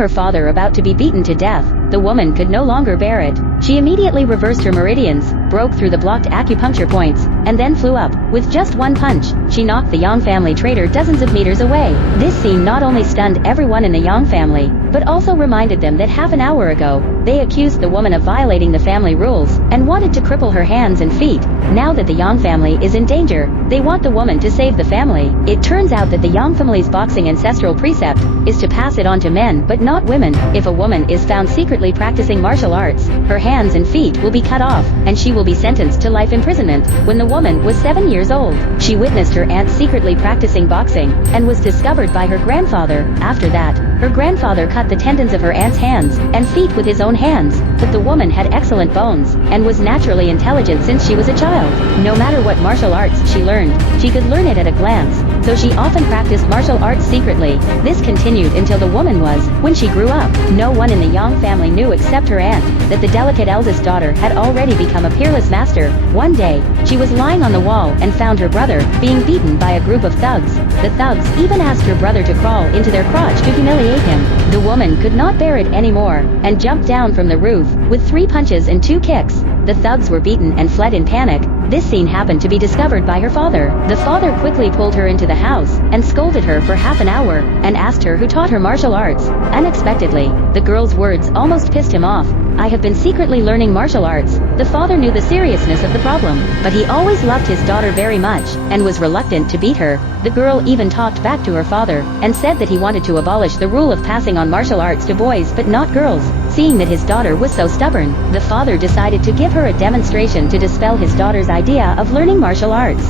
her father about to be beaten to death, the woman could no longer bear it. She immediately reversed her meridians, broke through the blocked acupuncture points, and then flew up. With just one punch, she knocked the Yang family traitor dozens of meters away. This scene not only stunned everyone in the Yang family, but also reminded them that half an hour ago, they accused the woman of violating the family rules, and wanted to cripple her hands and feet. Now that the Yang family is in danger, they want the woman to save the family. It turns out that the Yang family's boxing ancestral precept is to pass it on to men but not women. If a woman is found secretly practicing martial arts, her hands and feet will be cut off, and she will be sentenced to life imprisonment. When the woman was 7 years old, she witnessed her aunt secretly practicing boxing, and was discovered by her grandfather. After that, her grandfather cut the tendons of her aunt's hands and feet with his own hands, but the woman had excellent bones, and was naturally intelligent since she was a child. No matter what martial arts she learned, she could learn it at a glance, so she often practiced martial arts secretly. This continued until the woman was, when she grew up. No one in the Yang family knew except her aunt, that the delicate eldest daughter had already become a peerless master. One day, she was lying on the wall and found her brother being beaten by a group of thugs. The thugs even asked her brother to crawl into their crotch to humiliate him. The woman could not bear it anymore, and jumped down from the roof, with 3 punches and 2 kicks. The thugs were beaten and fled in panic. This scene happened to be discovered by her father. The father quickly pulled her into the house, and scolded her for half an hour, and asked her who taught her martial arts. Unexpectedly, the girl's words almost pissed him off. I have been secretly learning martial arts. The father knew the seriousness of the problem, but he always loved his daughter very much, and was reluctant to beat her. The girl even talked back to her father, and said that he wanted to abolish the rule of passing on martial arts to boys but not girls. Seeing that his daughter was so stubborn, the father decided to give her a demonstration to dispel his daughter's idea of learning martial arts.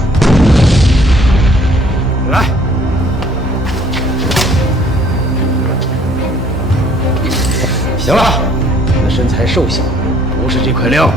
来，行了，你的身材瘦小，不是这块料。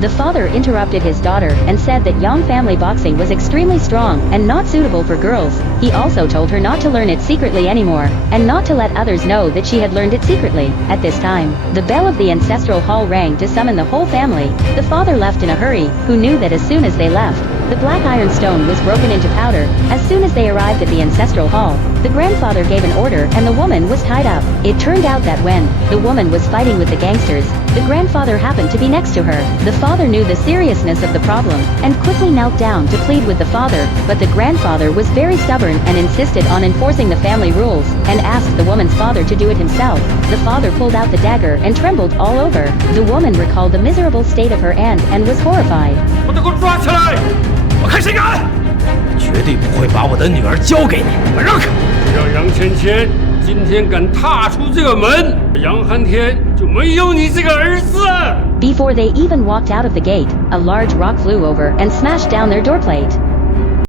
The father interrupted his daughter and said that Yang family boxing was extremely strong and not suitable for girls. He also told her not to learn it secretly anymore, and not to let others know that she had learned it secretly. At this time, the bell of the ancestral hall rang to summon the whole family. The father left in a hurry, who knew that as soon as they left, the black iron stone was broken into powder. As soon as they arrived at the ancestral hall, the grandfather gave an order and the woman was tied up. It turned out that when the woman was fighting with the gangsters, the grandfather happened to be next to her. The father knew the seriousness of the problem, and quickly knelt down to plead with the father, but the grandfather was very stubborn and insisted on enforcing the family rules, and asked the woman's father to do it himself. The father pulled out the dagger and trembled all over. The woman recalled the miserable state of her aunt and was horrified. 把他给我抓起来！我看谁敢！我绝对不会把我的女儿交给你，我让开！只要杨芊芊今天敢踏出这个门，杨寒天就没有你这个儿子。 Before they even walked out of the gate, a large rock flew over and smashed down their doorplate.